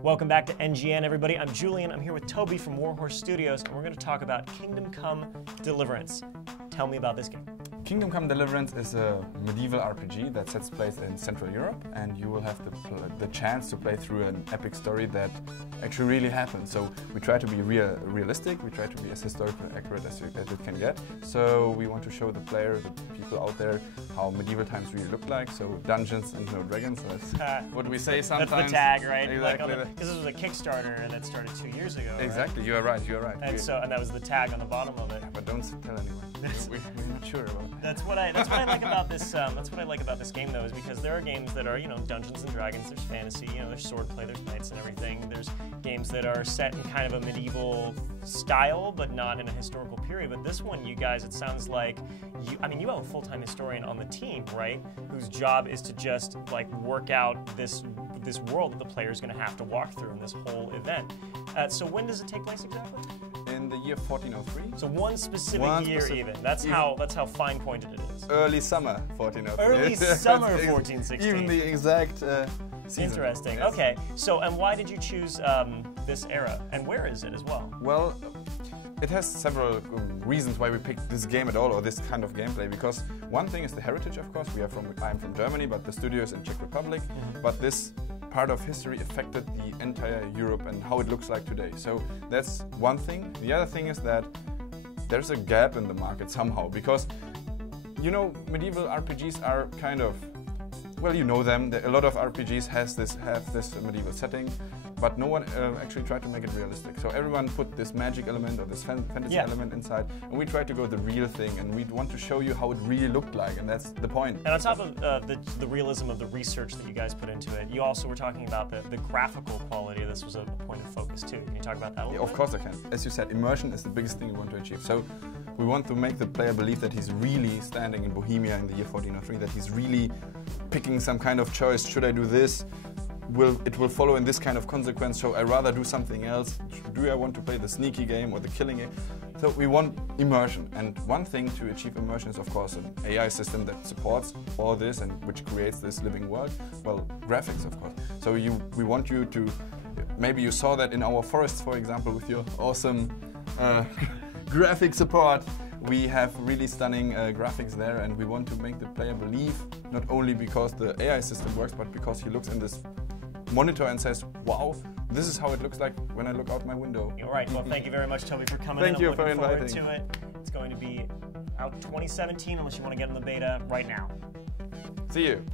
Welcome back to NGN, everybody. I'm Julian. I'm here with Toby from Warhorse Studios, and we're going to talk about Kingdom Come Deliverance. Tell me about this game. Kingdom Come Deliverance is a medieval RPG that sets place in Central Europe, and you will have the chance to play through an epic story that actually really happened. So we try to be realistic, we try to be as historically accurate as it can get. So we want to show the player, the people out there, how medieval times really look like. So dungeons and no dragons, that's what we say sometimes. That's the tag, right? Exactly. Because this was a Kickstarter that started 2 years ago. Exactly, right? you are right, you are right. And that was the tag on the bottom of it. But don't tell anyone. We're not sure about that. That's what I like about this. That's what I like about this game, though, is because there are games that are, Dungeons and Dragons. There's fantasy, there's swordplay, there's knights and everything. There's games that are set in kind of a medieval style, but not in a historical period. But this one, you guys, it sounds like you have a full-time historian on the team, right? Whose job is to just like work out this world that the player is going to have to walk through in this whole event. So when does it take place exactly? In the year 1403. So one specific year even. That's how fine pointed it is. Early summer 1403. Early summer 1416. Even the exact season. Interesting. Yes. Okay. So and why did you choose this era? And where is it as well? Well, it has several reasons why we picked this game at all, or this kind of gameplay. Because one thing is the heritage, of course. I'm from Germany, but the studio is in Czech Republic. Mm-hmm. But this part of history affected the entire Europe and how it looks like today. So that's one thing. The other thing is that there's a gap in the market somehow, because medieval RPGs are kind of, well, you know them. A lot of RPGs have this medieval setting, but no one actually tried to make it realistic. So everyone put this magic element or this fantasy element inside, and we tried to go the real thing, and we want to show you how it really looked like, and that's the point. And on top of the realism of the research that you guys put into it, you also were talking about the graphical quality. This was a point of focus too. Can you talk about that a little bit? Of course I can. As you said, immersion is the biggest thing we want to achieve. So we want to make the player believe that he's really standing in Bohemia in the year 1403, that he's really picking some kind of choice. Should I do this? It will follow in this kind of consequence, so I rather do something else. Do I want to play the sneaky game or the killing game? So we want immersion, and one thing to achieve immersion is of course an AI system that supports all this and which creates this living world. Well, graphics of course. So we want you to, maybe you saw that in our forests, for example, with your awesome graphic support. We have really stunning graphics there, and we want to make the player believe, not only because the AI system works, but because he looks in this monitor and says, wow, this is how it looks like when I look out my window. All right, well, thank you very much, Toby, for coming in. Thank you for inviting. I'm looking forward to it. It's going to be out 2017, unless you want to get in the beta right now. See you.